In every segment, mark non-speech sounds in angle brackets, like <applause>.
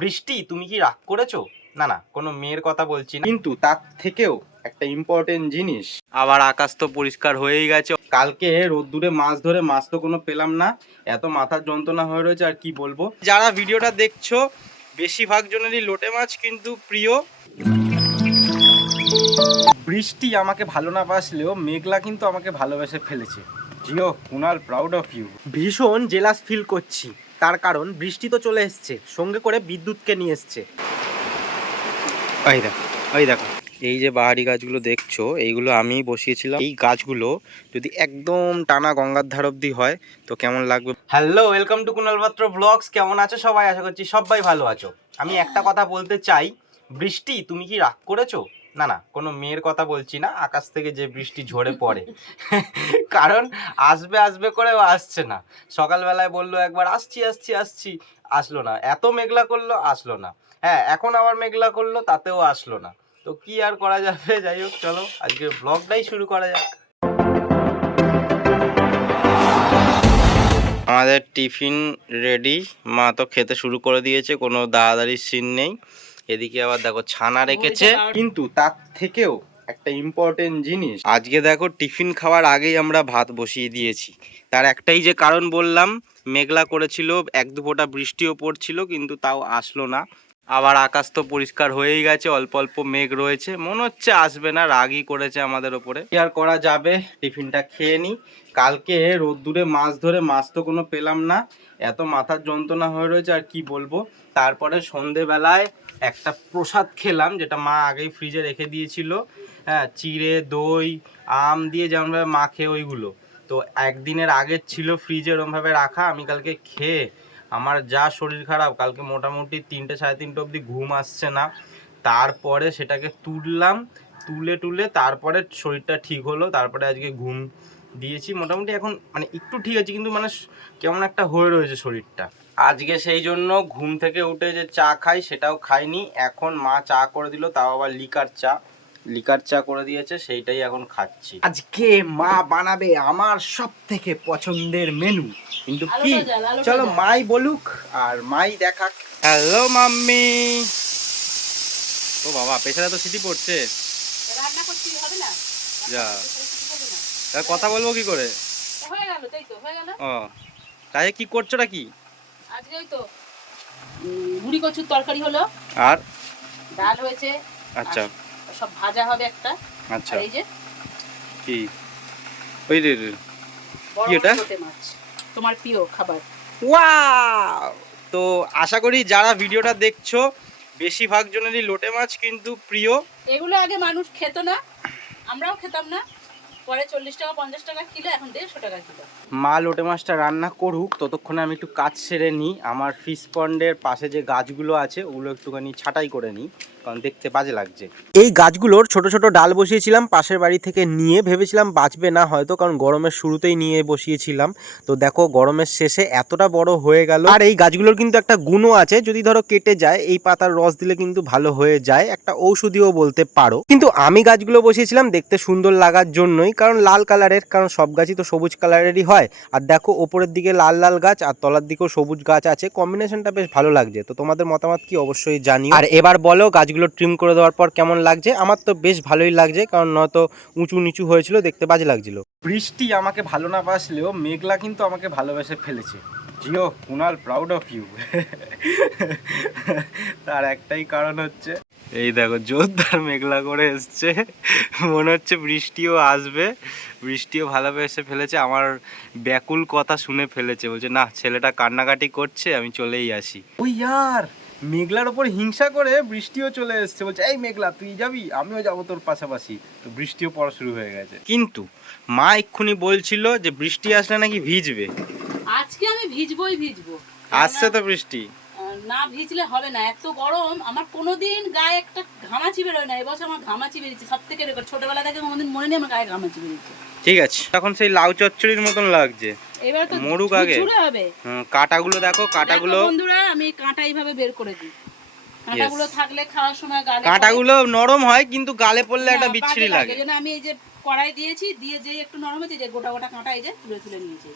বৃষ্টি তুমি কি রাগ করেছ? না না কোনো মেয়ের কথা বলছি না। কিন্তু তার থেকেও একটা ইম্পর্টেন্ট জিনিস। আবার আকাশ তো পরিষ্কার হয়েই গেছে। কালকে রোদ্দুরে মাছ ধরে মাছ তো কোনো পেলাম না। এত মাথার যন্ত্রণা হয়ে রয়েছে আর কি বলব? যারা ভিডিওটা দেখছ বেশিরভাগ জনেরই লোটে মাছ কিন্তু প্রিয়। বৃষ্টি আমাকে ভালো না বাসলেও মেঘলা কিন্তু আমাকে ভালোবেসে ফেলেছে। জিও কুনাল প্রাউড অফ ইউ ভীষণ জেলাস ফিল করছি। তার কারণ বৃষ্টি তো চলে এসছে। সঙ্গে করে বিদ্যুৎকে নিয়ে এসছে। দেখো, এই যে বাহারি গাছগুলো দেখছ, এইগুলো আমি বসিয়েছিলাম। এই গাছগুলো যদি একদম টানা গঙ্গার ধার অব্দি হয়, তো কেমন লাগবে? হ্যালো, ওয়েলকাম টু কুনাল পাত্র ব্লগস। কেমন আছো সবাই? আশা করছি সবাই ভালো আছো। আমি একটা কথা বলতে চাই। বৃষ্টি, তুমি কি রাগ করেছ? না না, কোনো মেয়ের কথা বলছি না, আকাশ থেকে যে বৃষ্টি ঝরে পড়ে। কারণ আসবে আসবে করেও আসছে না। সকালবেলায় বলল একবার, আসছি আসছি আসছি। আসলো না। এত মেঘলা করল, আসলো না। হ্যাঁ এখন আবার মেঘলা করল, তাতেও আসলো না। তো কি আর করা যাবে? যাই হোক, চলো আজকে ব্লগটাই শুরু করা যাক। আমাদের টিফিন রেডি মা তো খেতে শুরু করে দিয়েছে, কোনো দাঁড়াদাড়ির সিন নেই। এদিকে আবার দেখো ছানা রেখেছে। কিন্তু তার থেকেও একটা ইম্পর্টেন্ট জিনিস। আজকে দেখো টিফিন খাওয়ার আগেই আমরা ভাত বসিয়ে দিয়েছি। তার একটাই যে কারণ বললাম মেঘলা করেছিল এক দু ফোঁটা বৃষ্টিও পড়ছিল কিন্তু তাও আসলো না। আবার আকাশ তো পরিষ্কার হয়েই গেছে অল্প অল্প মেঘ রয়েছে। মনে হচ্ছে আসবে না রাগই করেছে আমাদের ওপরে। কি আর করা যাবে? টিফিনটা খেয়ে নিই কালকে রোদ্দুরে মাছ ধরে মাছ তো কোনো পেলাম না। এত মাথার যন্ত্রণা হয়ে রয়েছে আর কি বলব? তারপরে সন্ধেবেলায় একটা প্রসাদ খেলাম, যেটা মা আগেই ফ্রিজে রেখে দিয়েছিল। হ্যাঁ চিড়ে, দই, আম দিয়ে যেমনভাবে মা খেয়ে ওইগুলো। তো একদিনের আগের ছিল ফ্রিজে ওরমভাবে রাখা, আমি কালকে খেয়ে, আমার যা শরীর খারাপ, কালকে মোটামুটি তিনটে সাড়ে তিনটে অবধি ঘুম আসছে না। তারপরে সেটাকে তুললাম, তুলে তুলে তারপরে শরীরটা ঠিক হলো, তারপরে আজকে ঘুম দিয়েছি। মোটামুটি এখন মানে একটু ঠিক আছে, কিন্তু মানে কেমন একটা হয়ে রয়েছে শরীরটা। আজকে সেই জন্য ঘুম থেকে উঠে যে চা খাই সেটাও খাইনি। এখন মা চা করে দিল তাও আবার লিকার চা। লিকার চা করে দিয়েছে সেইটাই এখন খাচ্ছি। আজকে মা বানাবে আমার সব থেকে পছন্দের মেনু কিন্তু কি? চলো মাই বলুক আর মাই দেখাক। Hello mummy. ও বাবা পেছনে তো সিটি পড়ছে। রান্না হবে না? যা। কথা বলব কি করে? হয়ে গেল তাই তো হয়ে গেল। ও। তাই কি করছ কি? আজকে ওই তো মুড়ি কচুর তরকারি হলো। আর? ডাল হয়েছে আচ্ছা। সব ভাজা হবে একটা। আচ্ছা। এই যে কি? ওই রে রে কি এটা? তোমার প্রিয় খাবার। ওয়াও! তো আশা করি যারা ভিডিওটা দেখছ বেশিরভাগ জনেরই লোটে মাছ কিন্তু প্রিয়। এগুলো আগে মানুষ খেত না আমরাও খেতাম না। পরে চল্লিশ টাকা, পঞ্চাশ টাকা কিলো, এখন দেড়শো টাকা কিলো। মা লোটে মাছটা রান্না করুক, ততক্ষণে আমি একটু কাজ সেরে নিই। আমার ফিশ পন্ডের পাশে যে গাছগুলো আছে, ওগুলো একটুখানি ছাঁটাই করে নিই, কারণ দেখতে বাজে লাগছে। এই গাছগুলোর ছোট ছোট ডাল বসিয়েছিলাম, পাশের বাড়ি থেকে নিয়ে ভেবেছিলাম বাঁচবে না হয়তো, কারণ গরমের শুরুতেই নিয়ে বসিয়েছিলাম। তো দেখো, গরমের শেষে এতটা বড় হয়ে গেল। আর এই গাছগুলোর কিন্তু একটা গুণও আছে, যদি ধরো কেটে যায়, এই পাতার রস দিলে কিন্তু ভালো হয়ে যায়। একটা ঔষধিও বলতে পারো। কিন্তু আমি গাছগুলো বসিয়েছিলাম, দেখতে সুন্দর লাগার জন্যই। কারণ লাল কালারের, কারণ সব গাছই তো সবুজ কালারেরই হয়। আর দেখো, ওপরের দিকে লাল লাল গাছ, আর তলার দিকেও সবুজ গাছ আছে। কম্বিনেশনটা বেশ ভালো লাগছে। তো তোমাদের মতামত কি অবশ্যই জানি আর এবার বলো, গাছগুলো ট্রিম করে দেওয়ার পর কেমন লাগছে? আমার তো বেশ ভালোই লাগছে, কারণ নয়তো উঁচু নিচু হয়েছিল, দেখতে বাজে লাগছিল। বৃষ্টি আমাকে ভালো না বাসলেও মেঘলা কিন্তু আমাকে ভালোবেসে ফেলেছে। জিও, কুনাল প্রাউড অফ ইউ তার একটাই কারণ হচ্ছে এই দেখো জোরদার মেঘলা করে এসছে। মনে হচ্ছে বৃষ্টিও আসবে বৃষ্টিও ভালোবেসে ফেলেছে। আমার ব্যাকুল কথা শুনে ফেলেছে বলছে না ছেলেটা কান্নাকাটি করছে আমি চলেই আসি। ওই ইয়ার মেঘলার ওপর হিংসা করে বৃষ্টিও চলে এসছে। বলছে এই মেঘলা তুই যাবি? আমিও যাব তোর পাশাপাশি। তো বৃষ্টিও পড়া শুরু হয়ে গেছে। কিন্তু মা এক্ষুনি বলছিল যে বৃষ্টি আসলে নাকি ভিজবে? আজকে আমি ভিজবই ভিজবো। আসছে তো বৃষ্টি। না ভিজলে হবে না এত গরম আমার কোনোদিন গায়ে একটা ঘামাচি বেরোয় না এবছর আমার ঘামাচি বেরিয়েছে সব থেকে রেকর্ড ছোটবেলা থেকে কোনোদিন মনে নেই আমার গায়ে ঘামাচি বেরিয়েছে। ঠিক আছে তখন সেই লাউ চচ্চড়ির মতন লাগছে। এবার তো মরুক আগে। হবে। হুম, কাঁটাগুলো দেখো কাঁটাগুলো বন্ধুরা আমি কাঁটা এইভাবে বের করে দিই। কাঁটাগুলো থাকলে খাওয়ার সময় গালে। কাঁটাগুলো নরম হয় কিন্তু গালে পড়লে একটা বিচ্ছিরি লাগে। এই জন্য আমি এই যে কড়াই দিয়েছি দিয়ে যে একটু নরম হয়েছে যে গোটা গোটা কাঁটা এই যে তুলে তুলে নিয়েছি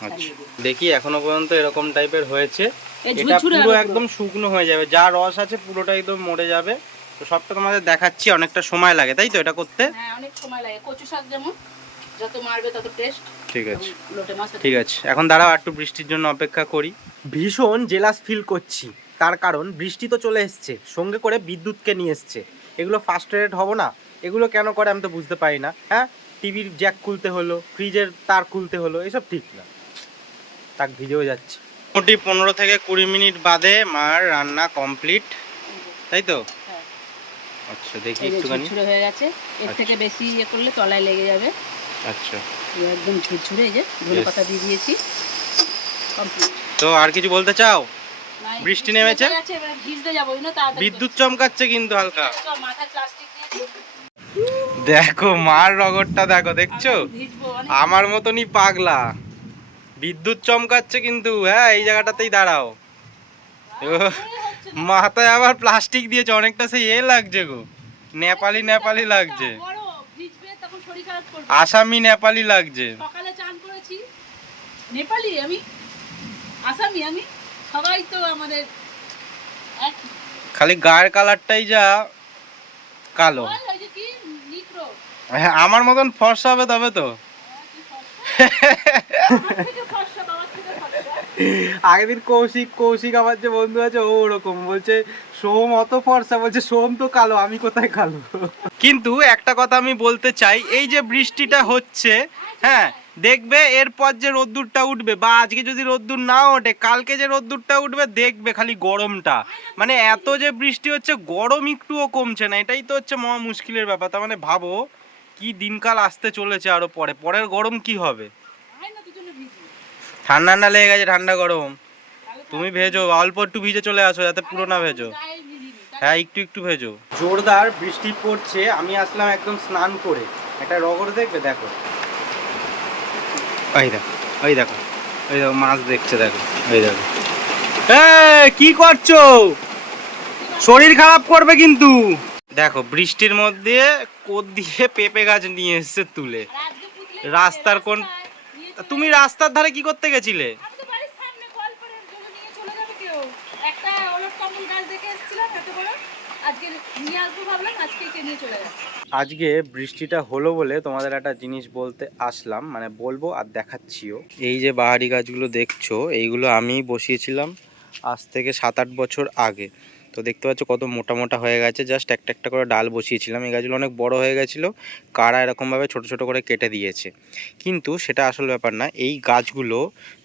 ছাড়িয়ে দিই। দেখি এখনও পর্যন্ত এরকম টাইপের হয়েছে। এটা পুরো একদম শুকনো হয়ে যাবে। যা রস আছে পুরোটা একদম মরে যাবে। তো সবটা তোমাদের দেখাচ্ছি অনেকটা সময় লাগে তাই তো এটা করতে? হ্যাঁ অনেক সময় লাগে। কচু শাক যেমন যত মারবে তত টেস্ট ঠিক আছে। ঠিক আছে। এখন দাঁড়াও একটু বৃষ্টির জন্য অপেক্ষা করি। ভীষণ জেলাস ফিল করছি। তার কারণ বৃষ্টি তো চলে এসছে। সঙ্গে করে বিদ্যুৎকে নিয়ে এসছে। এগুলো ফার্স্ট্রেটেড হব না? এগুলো কেন করে আমি তো বুঝতে পারি না হ্যাঁ? টিভির জ্যাক খুলতে হলো ফ্রিজের তার খুলতে হলো এসব ঠিক না। তাক ভিজেও যাচ্ছে। মোটামুটি পনেরো থেকে কুড়ি মিনিট বাদে মার রান্না কমপ্লিট। তাই তো? হ্যাঁ। আচ্ছা দেখি একটুখানি। ঝুরঝুরে হয়ে গেছে। এর আচ্ছা। থেকে বেশি ইয়ে করলে তলায় লেগে যাবে। আচ্ছা। একদম ঝুরঝুরে এই যে ধনে পাতা দিয়ে দিয়েছি। কমপ্লিট। তো আর কিছু বলতে চাও? বৃষ্টি নেমেছে? বিদ্যুৎ চমকাচ্ছে কিন্তু হালকা। দেখো মার রগরটা দেখো দেখছ? আমার মতনই পাগলা। বিদ্যুৎ চমকাচ্ছে কিন্তু হ্যাঁ এই জায়গাটাতেই দাঁড়াও। মাথায় আবার প্লাস্টিক দিয়েছে অনেকটা সেই এ লাগছে গো। নেপালি নেপালি লাগছে। আসামি নেপালি লাগছে। সকালে চান করেছি। নেপালি আমি আসামি আমি সবাই তো আমাদের খালি গায়ের কালারটাই যা কালো। হ্যাঁ আমার মতন ফর্সা হবে তবে তো। আগের দিন কৌশিক কৌশিক আমার যে বন্ধু আছে, ও ওরকম। বলছে, সোম অত ফর্সা, বলছে, সোম তো কালো, আমি কোথায় কালো? কিন্তু একটা কথা আমি বলতে চাই, এই যে বৃষ্টিটা হচ্ছে হ্যাঁ দেখবে এরপর যে রোদ্দুরটা উঠবে, বা আজকে যদি রোদ্দুর না ওঠে, কালকে যে রোদ্দুরটা উঠবে, দেখবে খালি গরমটা। মানে এত যে বৃষ্টি হচ্ছে, গরম একটুও কমছে না, এটাই তো হচ্ছে মহা মুশকিলের ব্যাপার। তার মানে ভাবো, কি দিনকাল আসতে চলেছে আরও পরে, পরের গরম কি হবে? ঠান্ডা ঠান্ডা লেগে গেছে, ঠান্ডা গরম। তুমি ভেজো, অল্প একটু ভিজে চলে আসো, যাতে পুরো না ভেজো। হ্যাঁ একটু একটু ভেজো। জোরদার বৃষ্টি পড়ছে, আমি আসলাম একদম স্নান করে। একটা রগর দেখবে, দেখো। ওই দেখো ওই দেখো। ওই দেখো, মাছ দেখছে, দেখো। ওই দেখো। কি করছ? শরীর খারাপ করবে কিন্তু। দেখো, বৃষ্টির মধ্যে কোদ দিয়ে পেঁপে গাছ নিয়ে এসছে তুলে। রাস্তার কোন- তুমি রাস্তার ধারে কি করতে গেছিলে? একটা ওলট কম্বল গাছ দেখে এসেছিলাম এত বড় আজকে নিয়ে আসব ভাবলাম আজকে একে নিয়ে চলে যাব। আজকে বৃষ্টিটা হলো বলে তোমাদের একটা জিনিস বলতে আসলাম মানে বলব আর দেখাচ্ছিও। এই যে বাহারি গাছগুলো দেখছ এইগুলো আমি বসিয়েছিলাম আজ থেকে সাত আট বছর আগে। তো দেখতে পাচ্ছ কত মোটা মোটা হয়ে গেছে। জাস্ট একটা একটা করে ডাল বসিয়েছিলাম। এই গাছগুলো অনেক বড় হয়ে গেছিল। কারা এরকমভাবে ছোট ছোট করে কেটে দিয়েছে। কিন্তু সেটা আসল ব্যাপার না। এই গাছগুলো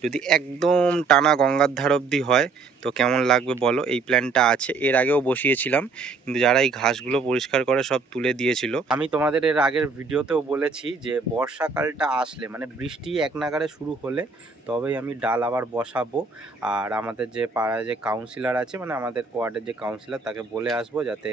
যদি একদম টানা গঙ্গার ধার অবধি হয় তো কেমন লাগবে বলো? এই প্ল্যানটা আছে। এর আগেও বসিয়েছিলাম, কিন্তু যারা এই ঘাসগুলো পরিষ্কার করে সব তুলে দিয়েছিল, আমি তোমাদের এর আগের ভিডিওতেও বলেছি যে বর্ষাকালটা আসলে মানে বৃষ্টি এক নাগারে শুরু হলে তবেই আমি ডাল আবার বসাবো। আর আমাদের যে পাড়ায় যে কাউন্সিলর আছে মানে আমাদের কোয়ার্ডের যে কাউন্সিলর তাকে বলে আসব যাতে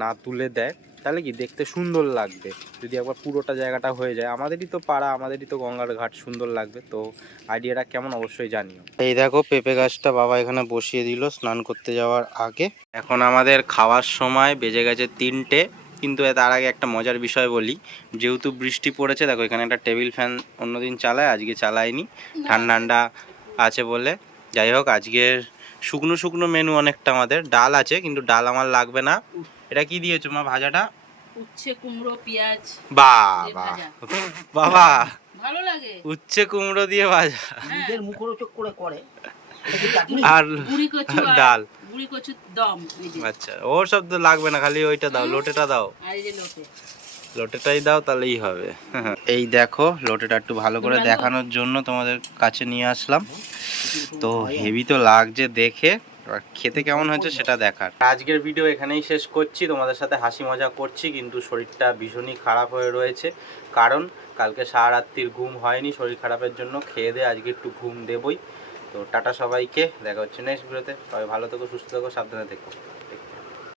না তুলে দেয়। তাহলে কি দেখতে সুন্দর লাগবে? যদি একবার পুরোটা জায়গাটা হয়ে যায়। আমাদেরই তো পাড়া, আমাদেরই তো গঙ্গার ঘাট সুন্দর লাগবে। তো আইডিয়াটা কেমন অবশ্যই জানিও। এই দেখো, পেঁপে গাছটা বাবা এখানে বসিয়ে দিল স্নান করতে যাওয়ার আগে। এখন আমাদের খাওয়ার সময় বেজে গেছে তিনটে। কিন্তু তার আগে একটা মজার বিষয় বলি। যেহেতু বৃষ্টি পড়েছে, দেখো এখানে একটা টেবিল ফ্যান অন্যদিন চালায়, আজকে চালায়নি। ঠান্ডা ঠান্ডা আছে বলে। যাই হোক, আজকের শুকনো শুকনো মেনু অনেকটা আমাদের। ডাল আছে, কিন্তু ডাল আমার লাগবে না। এটা কি দিয়েছ মা ভাজাটা? উচ্ছে কুমড়ো পেঁয়াজ বাবা <laughs> বাবা ভালো লাগে? উচ্ছে কুমড়ো দিয়ে ভাজা। হ্যাঁ, মুখরোচক করে করে। আর বুড়ি কচু আর ডাল। বুড়ি কচু দম আচ্ছা ওর সব তো লাগবে না খালি ওইটা দাও লোটেটা দাও। আর এই যে লোটে। লোটেটাই দাও তাহলেই হবে। <laughs> এই দেখো লোটেটা একটু ভালো করে দেখানোর জন্য তোমাদের কাছে নিয়ে আসলাম। তো হেভি তো লাগছে দেখে। খেতে কেমন হয়েছে সেটা দেখার। আজকের ভিডিও এখানেই শেষ করছি। তোমাদের সাথে হাসি মজা করছি, কিন্তু শরীরটা ভীষণই খারাপ হয়ে রয়েছে। কারণ, কালকে সারা রাত্রির ঘুম হয়নি, শরীর খারাপের জন্য খেয়ে দিয়ে আজকে একটু ঘুম দেবই। তো টাটা সবাইকে, দেখা হচ্ছে নেক্সট ভিডিওতে সবাই ভালো থেকো, সুস্থ থেকো, সাবধানে থেকো।